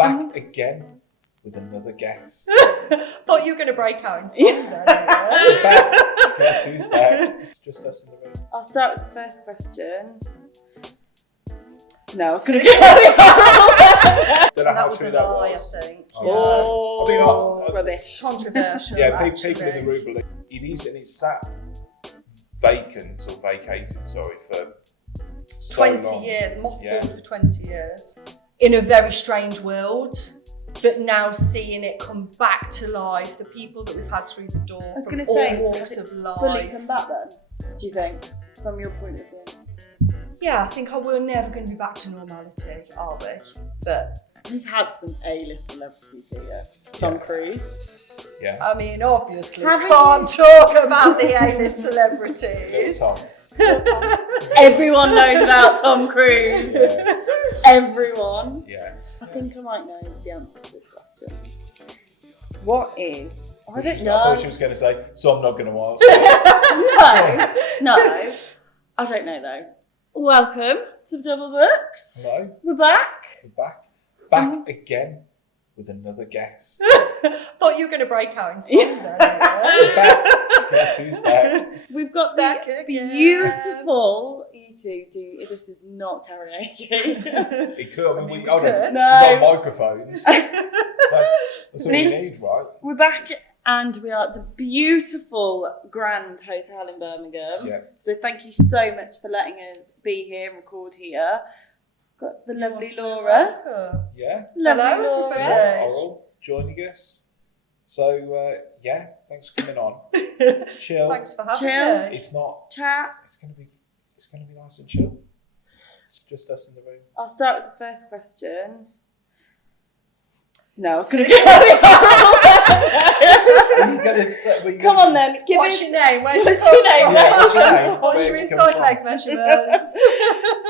Back again with another guest. Thought you were going to break out in song then. We're back. Guess who's back? It's just us in the room. I'll start with the first question. No, I was going to go. Don't know That how was true a that lie, was. I think. Oh, I mean, rubbish. Controversial. Yeah, actually. people in the room believe it is, and it's sat vacant or vacated, sorry, for so 20 long. years, mothballed Yeah. for 20 years. In a very strange world, but now seeing it come back to life, the people that we've had through the door I was from going to all say, walks has it of fully life. come back then, do you think, from your point of view? Yeah, I think we're never going to be back to normality, are we? But We've had some A-list celebrities here. Tom Yeah. Cruise. Yeah. I mean, obviously, Haven't can't talk about the A-list celebrities. Little Tom. Everyone knows about Tom Cruise. Yeah. Everyone. Yeah. I think I might know the answer to this question. What is... I don't I know. thought she was going to say, so I'm not going to answer. No. I don't know though. Welcome to Double Books. No, We're back. we're back. Back again with another guest. Thought you were going to break out in song then. We're back. Guess who's back? We've got Back the again. beautiful... You two do... This is not karaoke. It could. I mean, we hold on. could. We've No. got microphones. That's all we This- need, right? We're back and we are at the beautiful Grand Hotel in Birmingham. Yeah. So thank you so much for letting us be here and record here. Got the lovely You're so Laura. welcome. Yeah. Lovely Hello, Laura. everybody. Laura Orrell joining us. So, yeah, thanks for coming on. Chill. Thanks for having Chill. me. It's not. Chat. It's gonna be nice and chill. It's just us in the room. I'll start with the first question. No, I was going to Are you gonna say, Come on then. Give What's us... your name? Where's What's your your name? Yeah, what's your name? What's your Where'd you inside come leg from? measurements?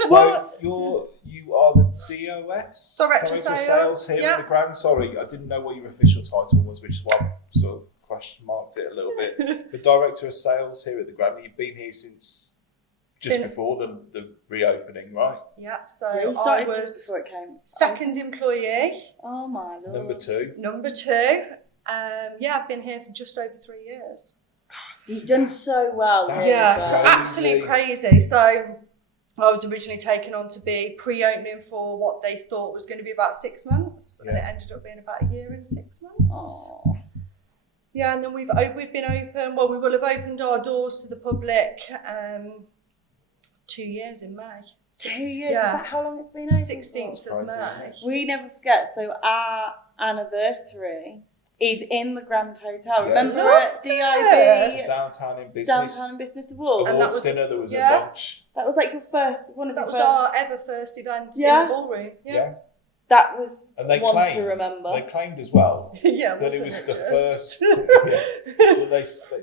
So you are the DOS Director of Sales, here yeah. at the Grand. Sorry, I didn't know what your official title was, which is why I sort of question marked it a little bit. The Director of Sales here at the Grand. You've been here since just before the reopening, right? Yeah, so You I started just was before it came. second employee, Oh my lord. Number two. number two. Yeah, I've been here for just over 3 years. You've done so well. That's here Yeah, as well. crazy. absolutely crazy. So I was originally taken on to be pre-opening for what they thought was going to be about 6 months, and it Yeah. ended up being about a year and 6 months. Aw. Yeah, and then we've been open. Well, we will have opened our doors to the public 2 years in May. 2 years? Yeah. Is that how long it's been open? 16th That's of crazy. May. We never forget. So our anniversary is in the Grand Hotel. Yeah. Remember Love at this. DIB Downtown in business. Downtown Business Award? And that Awards was- dinner. There was yeah. a lunch. That was like your first, one of That your was first. our ever first event Yeah. in the ballroom. Yeah. That was And they one claimed. to remember. They claimed as well. Yeah, that it wasn't was it the just? first.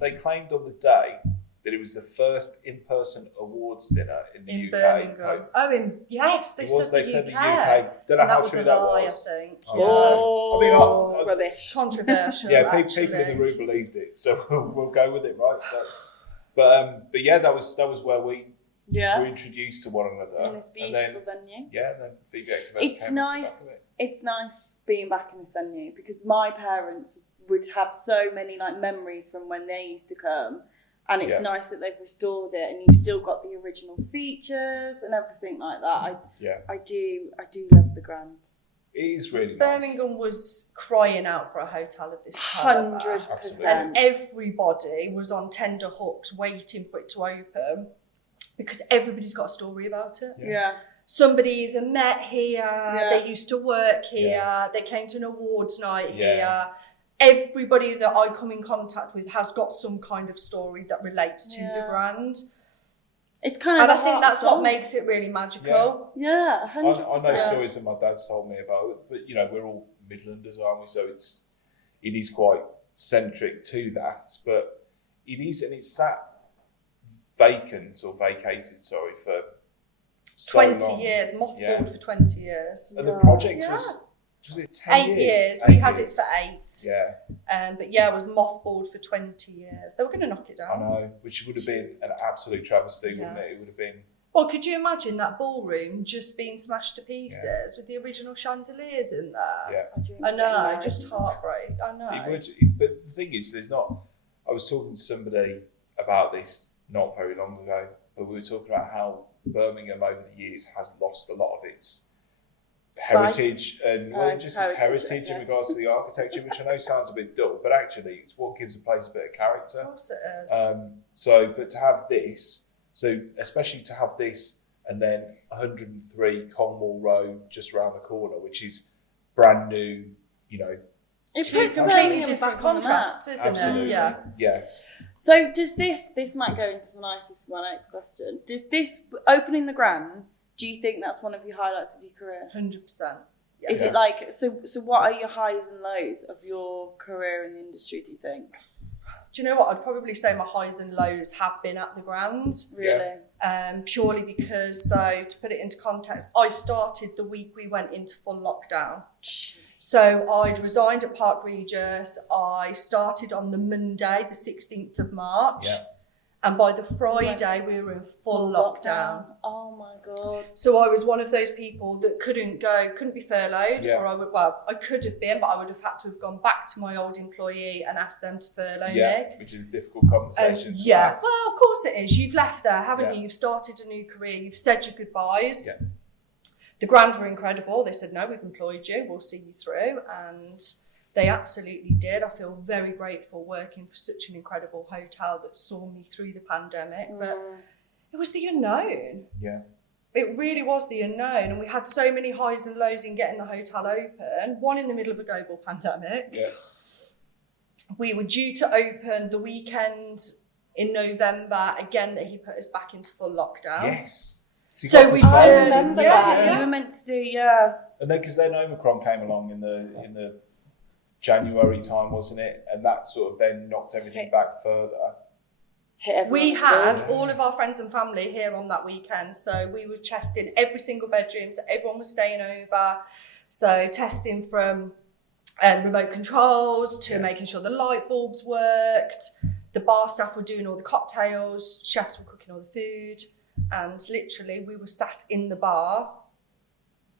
They claimed on the day that it was the first in-person awards dinner in the in UK. Birmingham. Yes, they It was. said They the said UK. the UK. Don't know And how that was true a that lie, was. I think. I Yeah. don't know. I mean, I- Rubbish. Controversial. Yeah, actually. people in the room believed it, so we'll go with it, right? But yeah, that was where we Yeah. were introduced to one another, In this and beautiful then venue. yeah, and then VBX events It's came off the back nice. of it. It's nice being back in this venue because my parents would have so many like memories from when they used to come, and it's Yeah. nice that they've restored it and you've still got the original features and everything like that. I do love the Grand. It is really nice. Birmingham was crying out for a hotel of this calibre. 100%. And everybody was on tender hooks waiting for it to open because everybody's got a story about it. Yeah. Somebody either met here, Yeah. they used to work here, Yeah. they came to an awards night Yeah. here. Everybody that I come in contact with has got some kind of story that relates to the Yeah. Grand. It's kind of And the I think heart that's song. what makes it really magical. Yeah, I 100%. know stories that my dad's told me about, but you know, we're all Midlanders, aren't we? So it is quite centric to that, but it is, and it's sat vacant or vacated, sorry, for so 20 long. years, mothballed Yeah. for 20 years. And the Yeah. project Yeah. was it 10 8 years. 8 We had it years. for 8. Yeah, But yeah, it was mothballed for 20 years. They were going to knock it I down. know, which would have been an absolute travesty, wouldn't Yeah. it? It would have been Well, could you imagine that ballroom just being smashed to pieces with the original chandeliers in there? Yeah. I know, just heartbreak. I know. It would, but the thing is, there's not. I was talking to somebody about this not very long ago, but we were talking about how Birmingham over the years has lost a lot of its heritage and just its heritage in regards to the architecture, which I know sounds a bit dull, but actually it's what gives a place a bit of character. Of course it is. But to have this, so especially to have this, and then 103 Cornwall Road just around the corner, which is brand new, you know. It's completely different contrasts, isn't Absolutely. it? Yeah. So does this might go into my next question. Does this opening the Grand, do you think that's one of your highlights of your career? 100%. Yeah. Is it like, so what are your highs and lows of your career in the industry, do you think? Do you know what? I'd probably say my highs and lows have been at the Grand. Really? Purely because, so to put it into context, I started the week we went into full lockdown. So I'd resigned at Park Regis. I started on the Monday, the 16th of March. Yeah. And by the Friday, we were in full lockdown. Oh my God. So I was one of those people that couldn't be furloughed, or I could have been, but I would have had to have gone back to my old employee and asked them to furlough me. Which is a difficult conversation. Well, of course it is. You've left there, haven't you? You've started a new career. You've said your goodbyes. Yeah. The Grand were incredible. They said, no, we've employed you. We'll see you through. And they absolutely did. I feel very grateful working for such an incredible hotel that saw me through the pandemic. But it was the unknown. Yeah. It really was the unknown. And we had so many highs and lows in getting the hotel open. One in the middle of a global pandemic. Yeah. We were due to open the weekend in November, again, that he put us back into full lockdown. Yes. So we I did. remember that. You were meant to do, And then, because then Omicron came along in the January time, wasn't it? And that sort of then knocked everything back further. We had all of our friends and family here on that weekend, so we were testing every single bedroom, so everyone was staying over. So testing from remote controls to making sure the light bulbs worked. The bar staff were doing all the cocktails, chefs were cooking all the food, and literally we were sat in the bar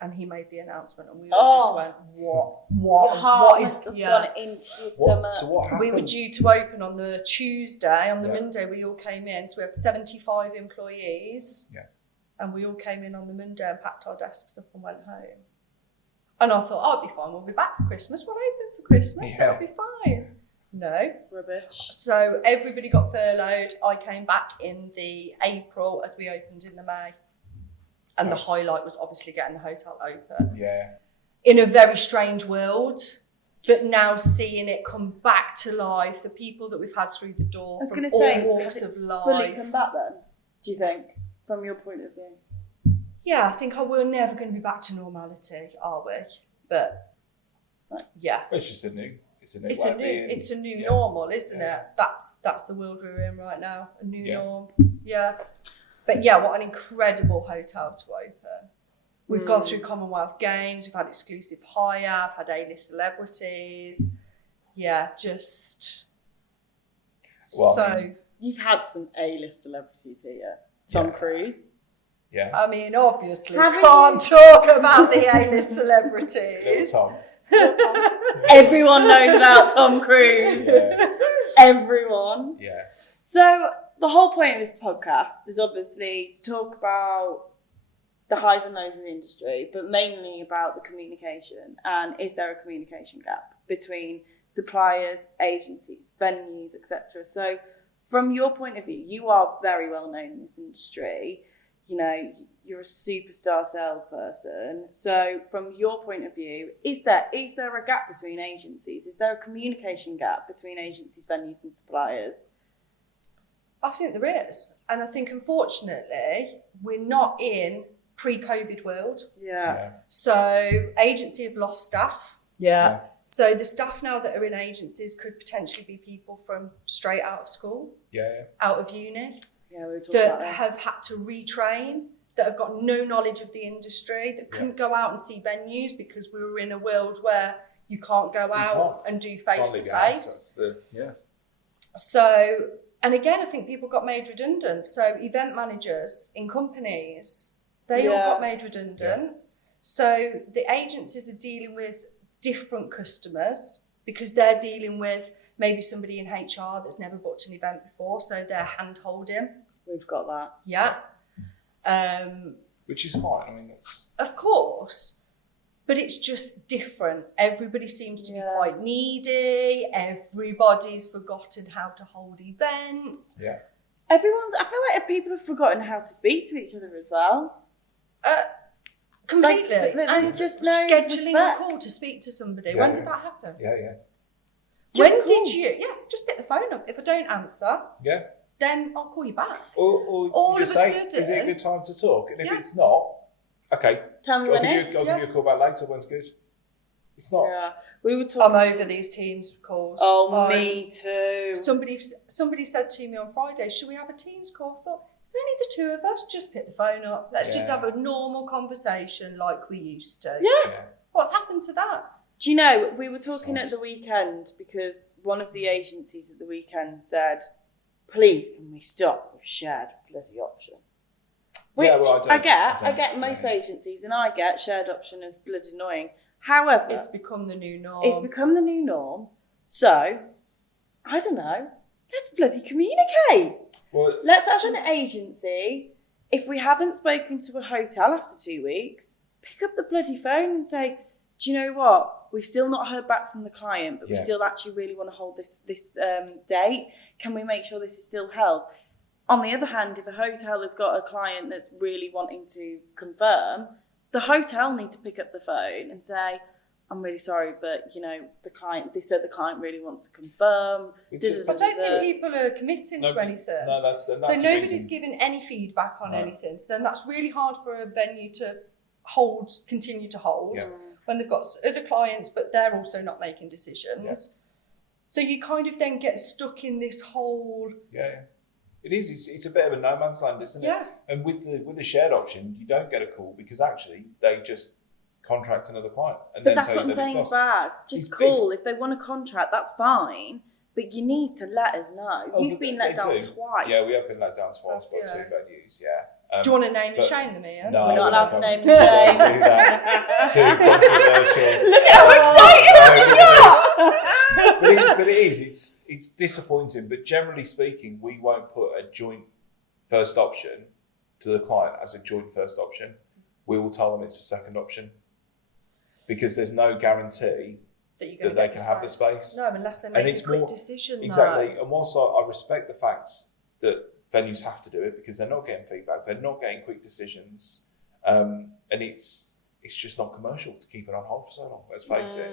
and he made the announcement and we just went, what Your heart must have gone into your stomach. So what happened? We were due to open on the Tuesday. On the Monday, we all came in. So we had 75 employees. Yeah. And we all came in on the Monday and packed our desks up and went home. And I thought, I'll be fine. We'll be back for Christmas. We're open for Christmas. Yeah. It'll be fine. No. Rubbish. So everybody got furloughed. I came back in the April as we opened in the May. And the highlight was obviously getting the hotel open. Yeah. In a very strange world, but now seeing it come back to life, the people that we've had through the door from all walks of life. Fully come back then, do you think, from your point of view? Yeah, I think we're never going to be back to normality, are we? But yeah. It's just a new normal, isn't it? That's the world we're in right now, a new norm. Yeah. But yeah, what an incredible hotel to open. We've gone through Commonwealth Games, we've had exclusive hire, I've had A-list celebrities. Yeah, just You've had some A-list celebrities here. Tom Cruise. Yeah. I mean, obviously, can't talk about the A-list celebrities. Tom. Everyone knows about Tom Cruise. Yeah. Everyone. Yeah. So the whole point of this podcast is obviously to talk about the highs and lows in the industry, but mainly about the communication. And is there a communication gap between suppliers, agencies, venues, etc.? So from your point of view, you are very well known in this industry. You know, you're a superstar salesperson. So from your point of view, is there a gap between agencies? Is there a communication gap between agencies, venues and suppliers? I think there is. And I think, unfortunately, we're not in pre-COVID world. Yeah. So agency have lost staff. Yeah. So the staff now that are in agencies could potentially be people from straight out of school, out of uni, that have had to retrain, that have got no knowledge of the industry, that couldn't go out and see venues because we were in a world where you can't go out and do face-to-face. So And again, I think people got made redundant. So event managers in companies, they all got made redundant. Yeah. So the agencies are dealing with different customers because they're dealing with maybe somebody in HR that's never booked an event before, so they're hand-holding. We've got that. Yeah. Which is fine. I mean, it's... Of course. But it's just different. Everybody seems to be quite needy. Everybody's forgotten how to hold events. Yeah. I feel like people have forgotten how to speak to each other as well. Completely. And just no scheduling respect. a call to speak to somebody. Yeah, when did that happen? Yeah. When did you? Yeah, just pick the phone up. If I don't answer, then I'll call you back. Or all just of a say, sudden, is it a good time to talk? And if it's not, okay, tell me when it is. I'll give you a call back later. When's good? It's not. Yeah, we were talking. I'm over these Teams calls. Oh, me too. Somebody said to me on Friday, should we have a Teams call? I thought, it's only the two of us. Just pick the phone up. Let's just have a normal conversation like we used to. Yeah. What's happened to that? Do you know, we were talking at the weekend because one of the agencies at the weekend said, please, can we stop with shared bloody option? Which I get most agencies, and I get shared option as bloody annoying. However, it's become the new norm. So, I don't know, let's bloody communicate. Well, let's, as an agency, if we haven't spoken to a hotel after 2 weeks, pick up the bloody phone and say, do you know what? We've still not heard back from the client, but we still actually really want to hold this date. Can we make sure this is still held? On the other hand, if a hotel has got a client that's really wanting to confirm, the hotel need to pick up the phone and say, I'm really sorry, but they said the client really wants to confirm. I don't think people are committing to anything. No, that's so nobody's giving any feedback on anything. So then that's really hard for a venue to continue to hold when they've got other clients, but they're also not making decisions. Yeah. So you kind of then get stuck in this whole. Yeah. It is. It's a bit of a no man's land, isn't it? Yeah. And with the shared option, you don't get a call because actually they just contract another client and then that's tell what you that I'm saying it's bad. lost. Just call if they want a contract. That's fine, but you need to let us know. You've been let down twice. Yeah, we have been let down twice by 2 venues. Yeah. Do you want to name and shame them, Ian? No, we're not allowed to name and shame. It's too controversial. Look at how excited you are! But it is. It's disappointing. But generally speaking, we won't put a joint first option to the client as a joint first option. We will tell them it's a second option because there's no guarantee that they can have the space. No, unless they make a quick decision. Exactly. And whilst I respect the fact that venues have to do it because they're not getting feedback, they're not getting quick decisions, and it's just not commercial to keep it on hold for so long, let's face it.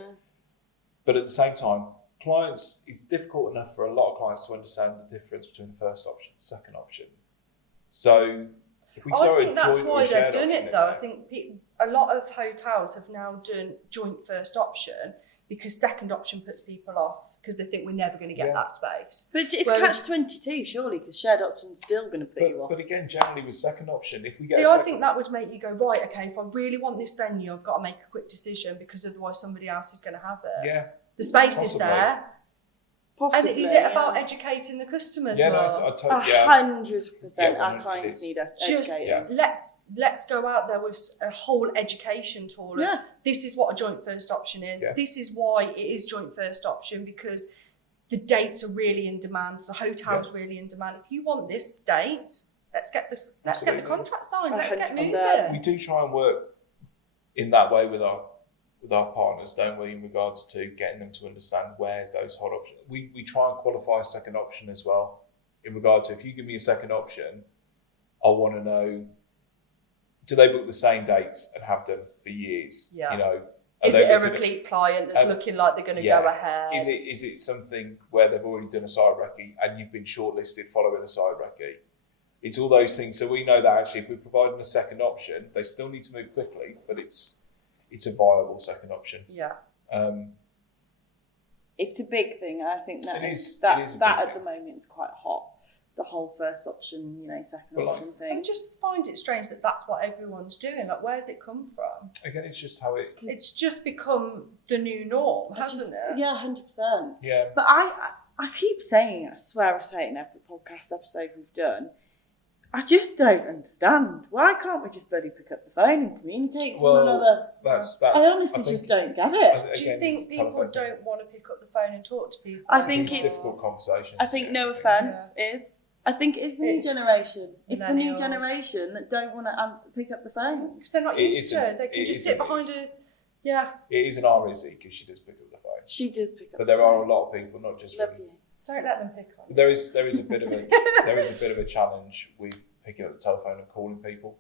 But at the same time, clients, it's difficult enough for a lot of clients to understand the difference between the first option and the second option. So if we I think that's why they've done it though. I think a lot of hotels have now done joint first option because second option puts people off because they think we're never going to get that space. But it's catch-22 surely because shared option's still going to put you off. But again, generally with second option, if we get I think that would make you go, right, okay, if I really want this venue, I've got to make a quick decision because otherwise somebody else is going to have it. Yeah. The space is there. Possibly, and is it about educating the customers more? 100%. Our clients need us educating. Let's go out there with a whole education tool. Yeah. This is what a joint first option is. Yeah. This is why it is joint first option because the dates are really in demand. The hotel's really in demand. If you want this date, let's get the contract signed. 100%. Let's get moving. We do try and work in that way with our partners, don't we, in regards to getting them to understand where those hot options. We try and qualify a second option as well. In regard to if you give me a second option, I want to know, do they book the same dates and have done for years? Yeah. Is it a repeat client that's looking like they're going to go ahead? Is it something where they've already done a side recce and you've been shortlisted following a side recce? It's all those things. So we know that actually if we're providing a second option, they still need to move quickly, but it's a viable second option. Yeah. It's a big thing. I think that at the moment is quite hot. The whole first option, second option thing. I just find it strange that that's what everyone's doing. Like, where's it come from? Again, it's just how it. It's just become the new norm, hasn't it? Yeah, 100%. Yeah. But I keep saying, I swear I say it in every podcast episode we've done, I just don't understand. Why can't we just bloody pick up the phone and communicate to one another? That's I honestly just don't get it. Do you think people don't want to pick up the phone and talk to people? I think it's difficult conversations. I think no offence is. I think it's the new generation. It's the new generation that don't want to pick up the phone. Because they're not used to it. They can just sit behind a... Yeah. It is an RSE because she does pick up the phone. She does pick up But there are a lot of people, not just... Love you. Don't let them pick on. There is a bit of a bit of a challenge with picking up the telephone and calling people.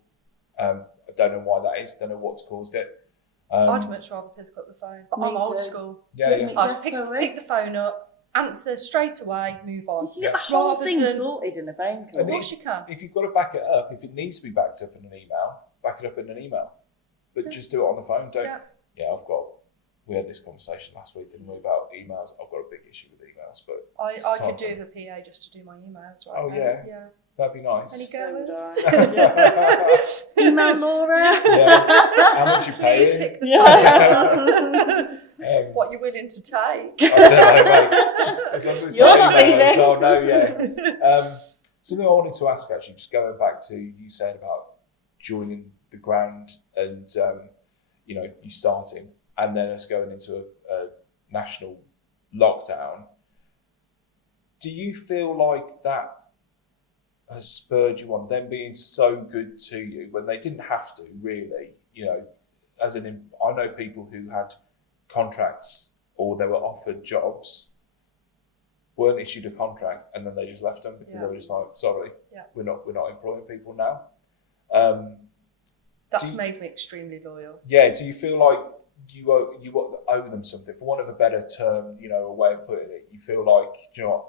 I don't know why that is. Don't know what's caused it. I'd much rather pick up the phone, but I'm old school. Yeah. I'd pick the phone up, answer straight away, move on. You get the whole thing sorted in a phone call. Of course you can. If you've got to back it up, if it needs to be backed up in an email, back it up in an email. But just do it on the phone. Don't. Yeah, we had this conversation last week, didn't we, about emails? I've got a big issue with emails, but I could do with a PA just to do my emails right now. Yeah. That'd be nice. Any goers? Email Laura. How much you paying? Please pick the phone. What you're willing to take. I don't know, mate. As long as it's not emails, I'll know, something I wanted to ask, actually, just going back to you saying about joining the Grand and, you starting and then us going into a national lockdown. Do you feel like that has spurred you on, them being so good to you when they didn't have to, really? I know people who had contracts or they were offered jobs, weren't issued a contract, and then they just left them because they were just like, sorry, we're not employing people now. That's made me extremely loyal. Yeah, do you feel like you owe them something, for want of a better term, a way of putting it? You feel like, do you know what,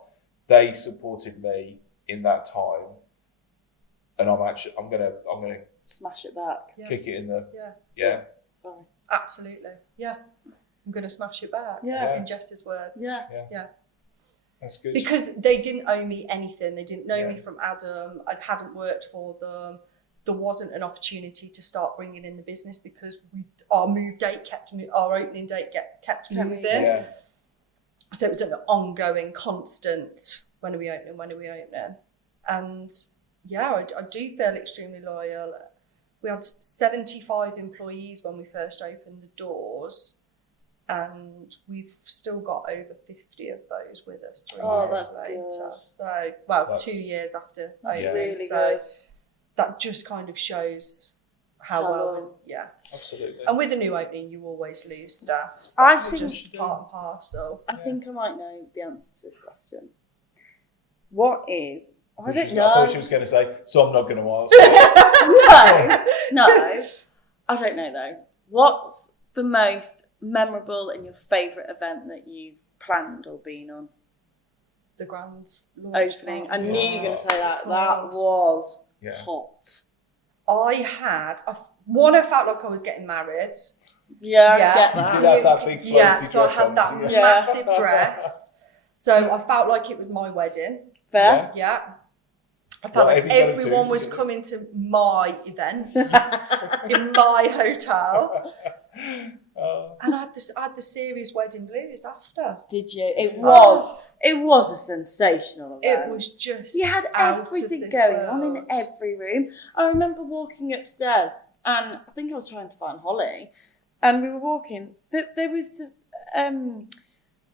they supported me in that time, and I'm gonna smash it back. Kick it in the Sorry. Absolutely. Yeah. I'm gonna smash it back. Yeah. In Jess's words. Yeah. That's good. Because they didn't owe me anything. They didn't know me from Adam. I hadn't worked for them. There wasn't an opportunity to start bringing in the business because our opening date kept moving. Yeah. So it was an ongoing, constant, when are we opening? And I do feel extremely loyal. We had 75 employees when we first opened the doors, and we've still got over 50 of those with us 3 years later. Good. So, 2 years after opening. Really so good. that just kind of shows how well. Absolutely. And with a new opening, you always lose staff. I It's think just part and parcel. I think I might know the answer to this question. What is? I don't know. I thought she was going to say, so I'm not going to ask. No. I don't know though. What's the most memorable and your favourite event that you've planned or been on? The Grand launch Opening. party. I knew you were going to say that. That was hot. I felt like I was getting married. Yeah, Yeah. I get that. You did have that big floaty dress so I had that on, massive dress. So I felt like it was my wedding. Fair. Yeah. I felt What like have you done everyone to was it? coming to my event in my hotel. And I had the serious wedding blues after. Did you? It was a sensational event. It was just You had out everything of this going on in world. every room. I remember walking upstairs, and I think I was trying to find Holly, and we were walking. There was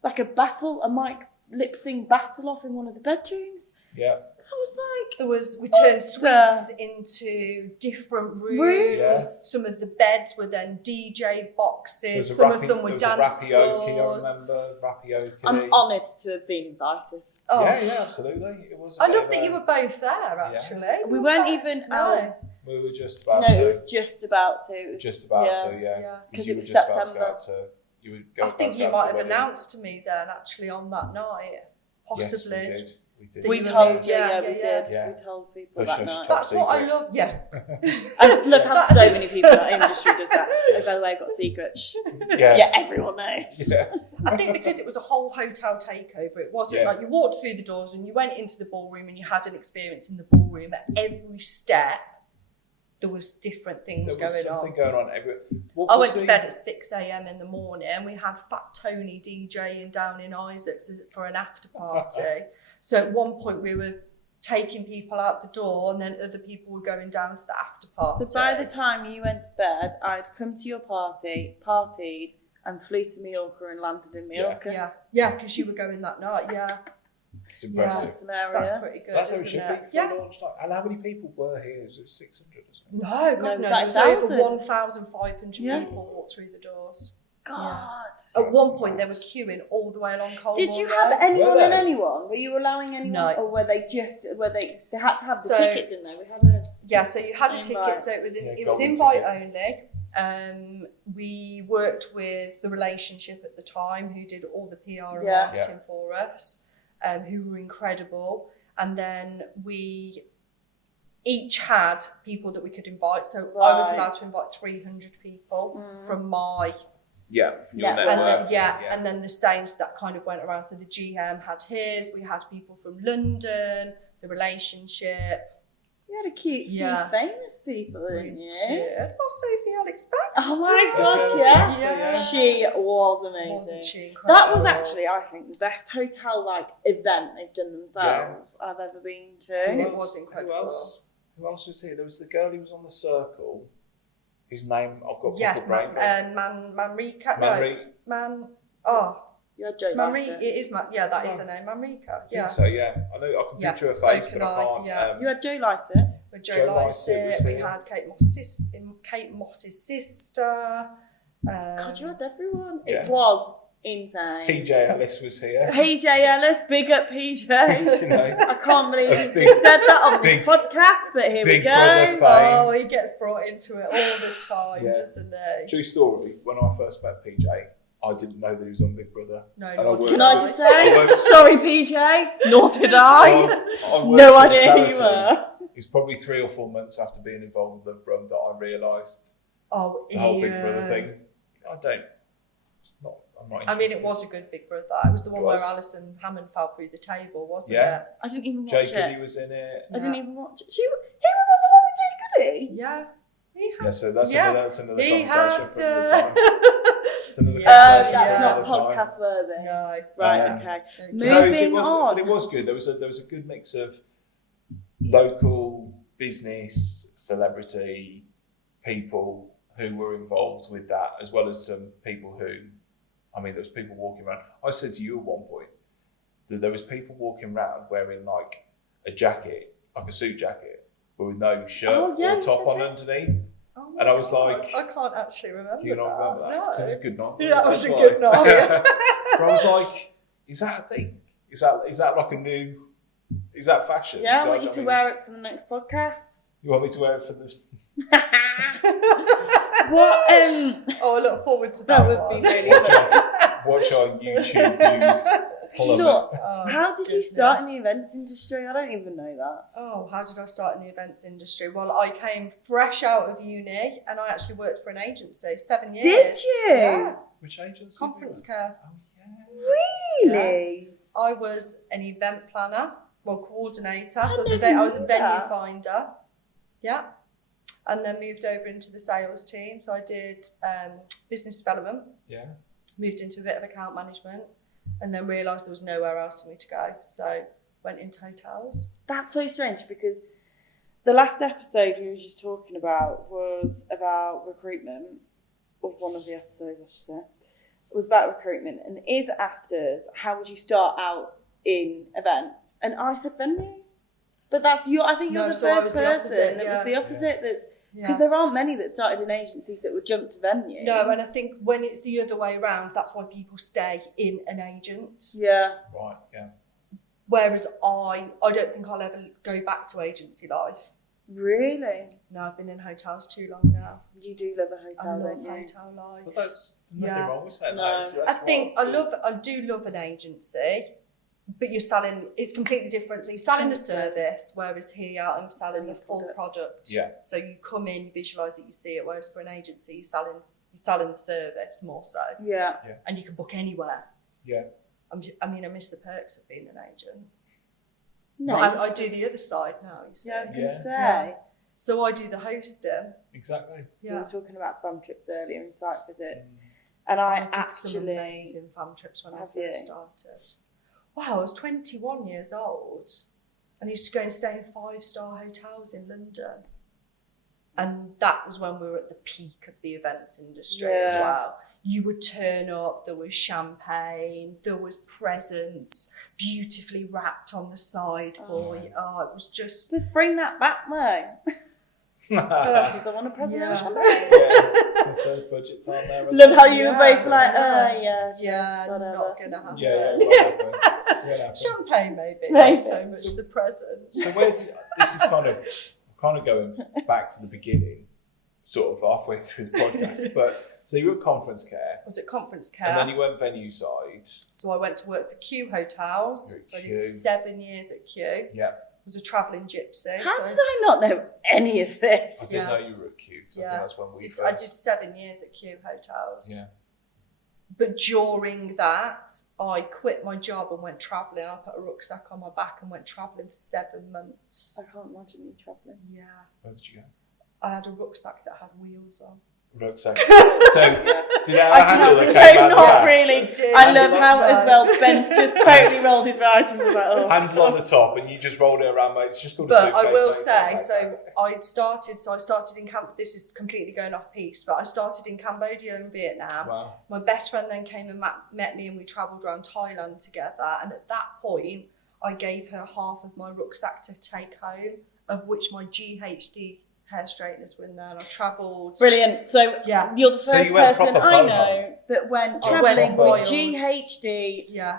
like a mic lip sync battle off in one of the bedrooms. Yeah. I was like, We turned suites into different rooms. Yeah. Some of the beds were then DJ boxes. There Some of them were dance floors. I remember Rapioki. I'm honoured to have been invited. Oh. Yeah, absolutely. It was. I love that you were both there. Actually, We weren't even No. We were just about No, to. it was just about to. It was, Just about yeah. to, yeah. Because you it were was just about to September. go out to. You would go. I think about you to might the have wedding. announced to me then, actually, on that night, possibly. Yes, we did. We did. That We you were told there. you, yeah, we Yeah, did. yeah. We told people Hush, that hush, night. top That's what I secret. love. Yeah. I love how so many people in that industry does that. Oh, by the way, I've got secrets. Yeah. Yeah, everyone knows. Yeah. I think because it was a whole hotel takeover, it wasn't like you walked through the doors and you went into the ballroom and you had an experience in the ballroom. At every step, there was different things There was going something on. going on everywhere. I went to bed at 6 a.m. in the morning. We had Fat Tony DJing down in Isaacs for an after party. So at one point we were taking people out the door, and then other people were going down to the after party. So by the time you went to bed, I'd come to your party, partied, and flew to Mallorca and landed in Mallorca. Yeah, because you were going that night. Yeah, It's impressive. That's hilarious. that's pretty good. That's how it isn't should it? be for launch night. And how many people were here? Was it 600 or something? No, God, No, no. it was There like was over 1,000. 1,500 Yeah. people walked through the doors. God. At one point, they were queuing all the way along Colmore Did you Road. have anyone Were and they? anyone? Were you allowing anyone, No. or were they had to have the So- ticket, didn't they? We had a Yeah, so you had a Invite. ticket, so it was golden invite ticket. only. We worked with the relationship at the time, who did all the PR and Yeah. marketing for us, who were incredible. And then we each had people that we could invite. So I was Right. allowed to invite 300 people Mm. from my Yeah, from your Yeah. network. and then, and then the same, so that kind of went around. So the GM had his, we had people from London, the relationship. you had a cute few Yeah. famous people, didn't you? Richard. Well, Sophie Alex Baxter. Oh my God, Sophie yeah. Alex Baxter, yeah. She was amazing. Wasn't she That incredible? was actually, I think, the best hotel event they've done themselves I've ever been to. It was incredible. Who else was here? There was the girl who was on the circle, whose name I've got. Yes, brain fog. Manrika. Manri. You had Joe Manri. Lycett. It is yeah, that is her name, Manrika. Yeah. So yeah, I know I can Yes, picture her so face, can but I I, can't. yeah. You had Joe Lycett. With Joe Joe Lycett was Lycett, we here. had Kate Moss's sister. God, you had everyone. Yeah. It was insane. PJ Ellis was here. PJ Ellis, big up PJ. You know, I can't believe A you big- just said that on this big- podcast, but here we Big Brother go. fame. Oh, he gets brought into it all the time, Yeah. doesn't he? True story. When I first met PJ, I didn't know that he was on Big Brother. No, And I nor worked did Can I with- just I say, worked- sorry PJ, nor did I. I worked No for a idea who you charity. were. It's probably 3 or 4 months after being involved with Love Brum that I realised Oh, the whole Big Brother yeah. thing. It's not. I'm not. I mean, it interested. was a good Big Brother. It was the one It where was. Alison Hammond fell through the table, wasn't Yeah. it? I didn't even watch Jacob, it. he was in it. I didn't even watch it. He was on the one with Jake Goody. Yeah. He had. Yeah, so that's yeah. another He conversation had. for another time. It's another Yeah, conversation That's for yeah. not another time. podcast worthy. No. Right, Um, okay. Okay. No, it Moving was, on. but it was good. There was a good mix of local business, celebrity, people who were involved with that, as well as some people who, I mean, there was people walking around. I said to you at one point that there was people walking around wearing like a jacket, like a suit jacket, but with no shirt Oh, yeah, or you top said on this. underneath. Oh my And I was God. like- I can't actually remember. Do you not remember that? No. 'Cause it was a good night. Yeah, that was a That's good why. night. But I was like, is that a thing? Is that like a new? Is that fashion? Yeah, I So want you to mean, wear it for the next podcast. You want me to wear it for the? What? Oh, I look forward to that, That would one. be really funny. Watch our YouTube views. Pull them Look, up. Oh, how did you start in goodness. the events industry? I don't even know that. Oh, how did I start in the events industry? Well, I came fresh out of uni and I actually worked for an agency, 7 years. Did you? Yeah, Which agency? conference care. Oh yeah. Really? I was an event planner, coordinator. So I was, didn't I was a know venue that. finder. Yeah. And then moved over into the sales team. So I did business development, Yeah. moved into a bit of account management, and then realised there was nowhere else for me to go. So went into hotels. That's so strange because the last episode we were just talking about was about recruitment, or one of the episodes, I should say, was about recruitment. And Iz asked us, how would you start out in events? And I said venues. But that's you. I think you're No, the so I first was the person opposite, that was yeah. the opposite. That's because Yeah. there aren't many that started in agencies that would jump to venues. No, and I think when it's the other way around, that's why people stay in an agent. Yeah. Right. Yeah. Whereas I don't think I'll ever go back to agency life. Really? No, I've been in hotels too long now. You do love a I hotel, love don't you? hotel life. But that's nothing Yeah. wrong with saying No. that. So I that's think what- I do love an agency, but you're selling, it's completely different. So you're selling a service, whereas here I'm selling the full product. Yeah. So you come in, you visualise it, you see it, whereas for an agency, you're selling the service more so. Yeah. And you can book anywhere. Yeah. I mean, I miss the perks of being an agent. No. But I do the other side now, you see. Yeah, I was going to Yeah. say. Yeah. So I do the hosting. Exactly. We Yeah. were talking about fam trips earlier and site visits. And I did some actually... amazing fam trips when I Have first you? started. Wow, I was 21 years old and I used to go and stay in 5-star hotels in London. And that was when we were at the peak of the events industry as Yeah. well. You would turn up, there was champagne, there was presents, beautifully wrapped on the side for you. Oh, it was just... Let's bring that back, though. Because I want a present Yeah. of champagne. Yeah. So budgets aren't there. Love how you were Yeah. both like, Yeah. yeah, Yeah, whatever. not going to happen. Yeah, whatever. Whatever. Champagne maybe, Maybe. not so much the presents. So where do you, this is kind of going back to the beginning, sort of halfway through the podcast. But so you were at Conference Care, I was at Conference Care. and then you went venue side. So I went to work for Q Hotels. You're at So I Q. did 7 years at Q. Yeah, Was a travelling gypsy. How so did I not know any of this? I didn't Yeah. know you were at Q. 'Cause I think that's when we I first. did 7 years at Q Hotels. Yeah. But during that, I quit my job and went travelling. I put a rucksack on my back and went travelling for 7 months. I can't imagine you travelling. Yeah. Where did you go? I had a rucksack that had wheels on. Rucksack. So did it have a handle that So came out? not Yeah. really. It did. I love how No. as well Ben's just totally rolled his eyes and was like, oh. Handle on the top, and you just rolled it around. Mate. It's just called a But suitcase. I will mate. say, It's so not I started in this is completely going off piece, but I started in Cambodia and Vietnam. Wow. My best friend then came and met me and we travelled around Thailand together. And at that point, I gave her half of my rucksack to take home, of which my GHD hair straighteners were in there. And I travelled. Brilliant. So Yeah. you're the So first you went person proper I boho. know that went I went travelling wild. with GHD. Yeah.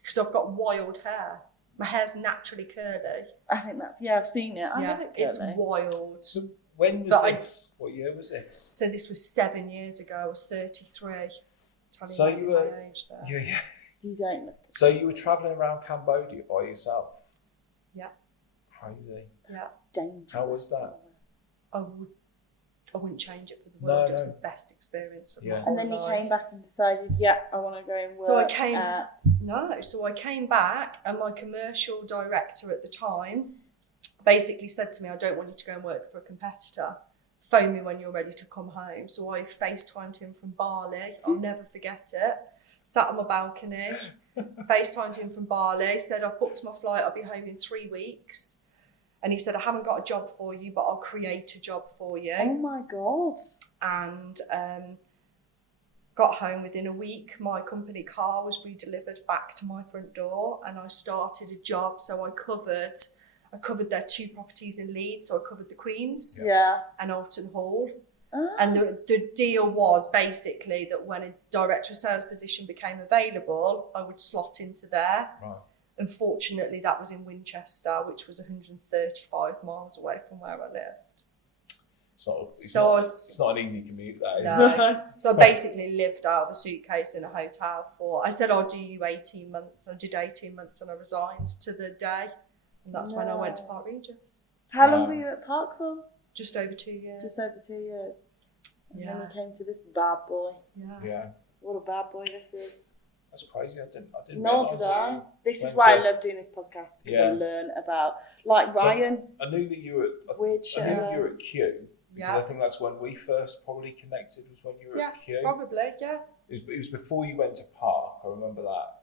Because I've got wild hair. My hair's naturally curly. I think that's, yeah, I've seen it. I yeah, love it it's curly. wild. So when was But I- this? What year was this? So this was 7 years ago. I was 33. Telling So you you my were- age there. Yeah. You don't look. So you were travelling around Cambodia by yourself? Yeah. Crazy. It's Yeah. dangerous. How was that? I wouldn't change it for the No, world. It was no. the best experience of Yeah. my whole And then you life. came back and decided, yeah, I want to go and work So I came- at... No, so I came back and my commercial director at the time basically said to me, I don't want you to go and work for a competitor. Phone me when you're ready to come home. So I FaceTimed him from Bali. I'll never forget it. Sat on my balcony, FaceTimed him from Bali, said, I've booked my flight, I'll be home in 3 weeks. And he said, I haven't got a job for you, but I'll create a job for you. Oh my God. And got home within a week. My company car was redelivered back to my front door and I started a job. So I covered their 2 properties in Leeds. So I covered the Queen's Yeah. and Alton Hall. Oh. And the deal was basically that when a director of sales position became available, I would slot into there. Right. Unfortunately, that was in Winchester, which was 135 miles away from where I lived. It's not an easy commute, that is. No. So I basically lived out of a suitcase in a hotel I said, I'll do you 18 months. I did 18 months and I resigned to the day. And that's when I went to Park Regis. How long were you at Park for? Just over 2 years. Just over 2 years. And then Yeah. you came to this bad boy. Yeah. Yeah. What a bad boy this is. That's crazy. I didn't Nor realise did I. that This is went why I to- love doing this podcast, because Yeah. I learn about, like So- Ryan. I knew that you were at Weird shit. I knew you were at Q. Because Yeah. I think that's when we first probably connected, was when you were Yeah, at Q. probably, yeah. It was before you went to Park, I remember that.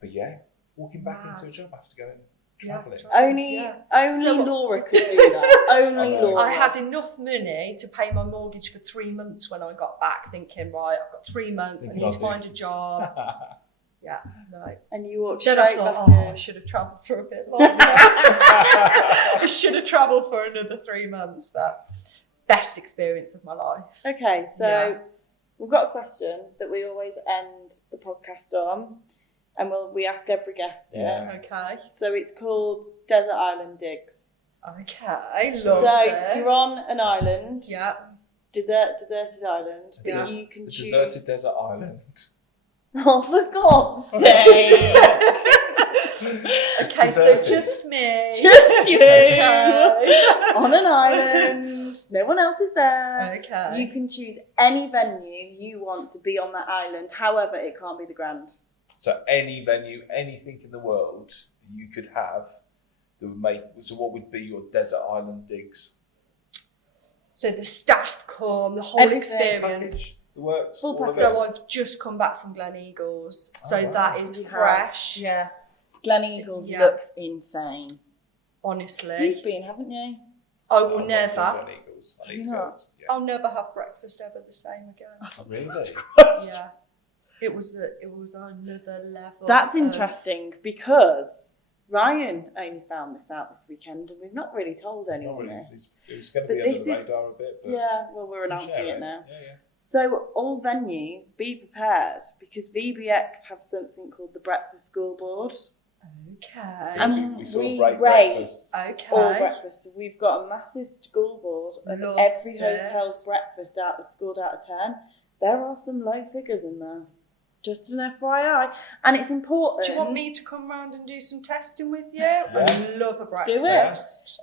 But yeah, walking back into a Mad. job after going Yeah, travelling. Only Yeah. So- Laura could do that. Only I know. Laura. I had enough money to pay my mortgage for 3 months when I got back, thinking, right, I've got 3 months, I Thinking need I'll to do. find a job. Yeah, no. And you walked Then straight I thought, back oh, I in. should have travelled for a bit longer. I should have travelled for another 3 months, but best experience of my life. Okay, so Yeah. we've got a question that we always end the podcast on, and we ask every guest it. Yeah. Okay. So it's called Desert Island Digs. Okay, love So this. you're on an island, Yeah. deserted island, but Yeah. you can The choose. deserted desert island. Oh, for God's sake! Okay, so deserted. just me. Just you Okay. on an island. No one else is there. Okay. You can choose any venue you want to be on that island. However, it can't be the Grand. So any venue, anything in the world you could have that would make. So what would be your desert island digs? So the staff come, the whole Everything. experience. The works. Full all of package. it? So I've just come back from Glen Eagles, so Oh, wow. that is You have. fresh. Yeah. Glen Eagles Yeah. looks insane. Honestly, You've been, haven't you? I Oh, will I've never. not done Eagles. I need to Have you go. not? Yeah. I'll never have breakfast ever the same again. Oh, really? Yeah, it was another level. That's of- interesting because Ryan only found this out this weekend and we've not really told Not anyone really. this. It was going to But be under this the is- radar a bit. But Yeah, well, we're we'll announcing share it now. Yeah, yeah. So all venues, be prepared because VBX have something called the Breakfast Scoreboard. Okay. So And we sort of we rate rate breakfasts. Okay. All breakfast. So we've got a massive scoreboard of Love every this. hotel's breakfast scored out of 10. There are some low figures in there. Just an FYI. And it's important. Do you want me to come round and do some testing with you? I love a breakfast. Do it.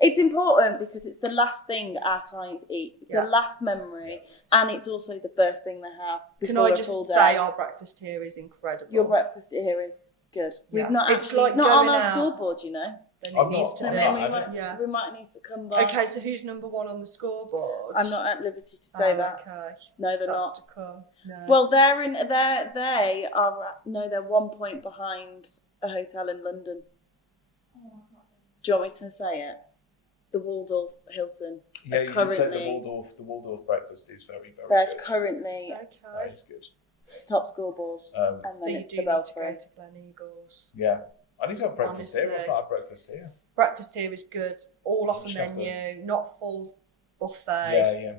It's important because it's the last thing our clients eat. It's Yeah. a last memory, and it's also the first thing they have before Can I a just full day. say our breakfast here is incredible. Your breakfast here is good. Yeah. We've not It's actually, like it's not on going our out. scoreboard, you know. Then I'm it needs not- to I'm be. not we, had might, Yeah. we might need to come by. Okay, so who's number one on the scoreboard? I'm not at liberty to say that. Okay, No, they're that's not. to come. No. Well, they are. No, they're 1 point behind a hotel in London. Do you want me to say it? The Waldorf Hilton. Yeah, you currently, said the Waldorf breakfast is very, very they're good. currently okay. That is good. top scoreboard, and So then you it's do the need to Belfry. go to Glen Eagles. Yeah. I need to have breakfast here. Honestly. I've not had breakfast here. Breakfast here is good. All off the Shut menu, not full buffet. Yeah.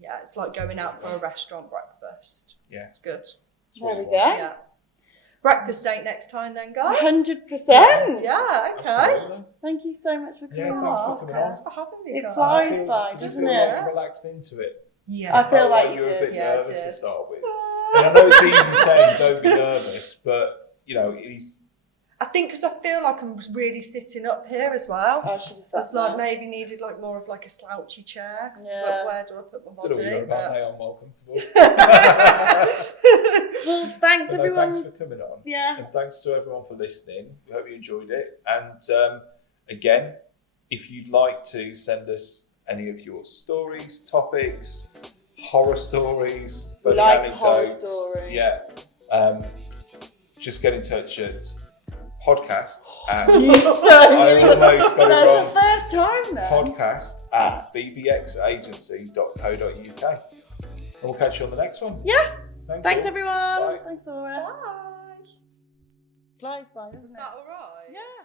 Yeah, it's like going out for a restaurant breakfast. Yeah. It's good. It's There what we you go. want. Yeah. Breakfast date next time then, guys. 100%. Yeah, okay. Absolutely. Thank you so much for coming Yeah, on. thanks for coming on. Thanks for having me, It guys. flies Did you by, feel- doesn't Did you feel it? like you relaxed into it? Yeah. I feel like you were a bit Yeah, I nervous to did. start with. And I know it's easy saying don't be nervous, but you know, it's I think because I feel like I'm really sitting up here as well. I should have It's sat like there. maybe needed like more of like a slouchy chair. 'Cause it's Yeah. like where do I put my I don't know what you're body? about, mate. I'm well comfortable. Well, thanks But no, everyone. thanks for coming on. Yeah. And thanks to everyone for listening. We hope you enjoyed it. And again, if you'd like to send us any of your stories, topics, horror stories, We funny like horror anecdotes, stories. yeah, just get in touch at podcast at You so I almost got it That's wrong. the first time then. podcast at bbxagency.co.uk. And we'll catch you on the next one. Yeah. Thanks all. everyone. Bye. Thanks Laura. Bye. Flies by, doesn't Was it? that alright? Yeah.